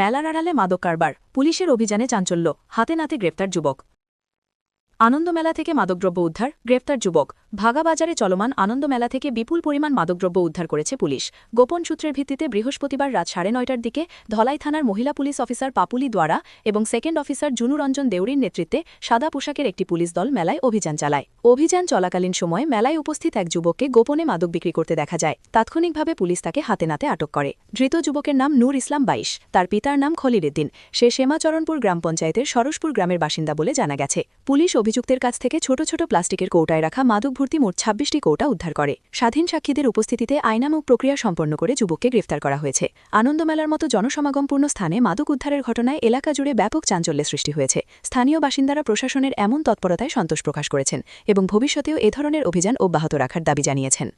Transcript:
মেলার আড়ালে মাদক কারবার, পুলিশের অভিযানে চাঞ্চল্য, হাতে নাতে গ্রেপ্তার যুবক। আনন্দমেলা থেকে মাদকদ্রব্য উদ্ধার, গ্রেপ্তার যুবক। ভাগা বাজারে চলমান আনন্দমেলা থেকে বিপুল পরিমাণ মাদকদ্রব্য উদ্ধার করেছে পুলিশ। গোপন সূত্রের ভিত্তিতে বৃহস্পতিবার রাত 9:30টার দিকে ধলাই থানার মহিলা পুলিশ অফিসার পাপুলি দ্বারা এবং সেকেন্ড অফিসার জুনুরঞ্জন দেউরির নেতৃত্বে সাদা পোশাকের একটি পুলিশ দল মেলায় অভিযান চালায়। অভিযান চলাকালীন সময়ে মেলায় উপস্থিত এক যুবককে গোপনে মাদক বিক্রি করতে দেখা যায়। তাৎক্ষণিকভাবে পুলিশ তাকে হাতে নাতে আটক করে। ধৃত যুবকের নাম নূর ইসলাম 22, তার পিতার নাম খলিলউদ্দিন। সে শ্যামাচরণপুর গ্রাম পঞ্চায়েতের সরসপুর গ্রামের বাসিন্দা বলে জানা গেছে। পুলিশ অভিযুক্তের কাছ থেকে ছোট ছোট প্লাস্টিকের কৌটায় রাখা মাদক ভর্তি মোট 26টি কৌটা উদ্ধার করে। স্বাধীন সাক্ষীদের উপস্থিতিতে আইনানুগ প্রক্রিয়া সম্পন্ন করে যুবককে গ্রেফতার করা হয়েছে। আনন্দমেলার মতো জনসমাগমপূর্ণ স্থানে মাদক উদ্ধারের ঘটনায় এলাকা জুড়ে ব্যাপক চাঞ্চল্যের সৃষ্টি হয়েছে। স্থানীয় বাসিন্দারা প্রশাসনের এমন তৎপরতায় সন্তোষ প্রকাশ করেছেন এবং ভবিষ্যতেও এ ধরনের অভিযান অব্যাহত রাখার দাবি জানিয়েছেন।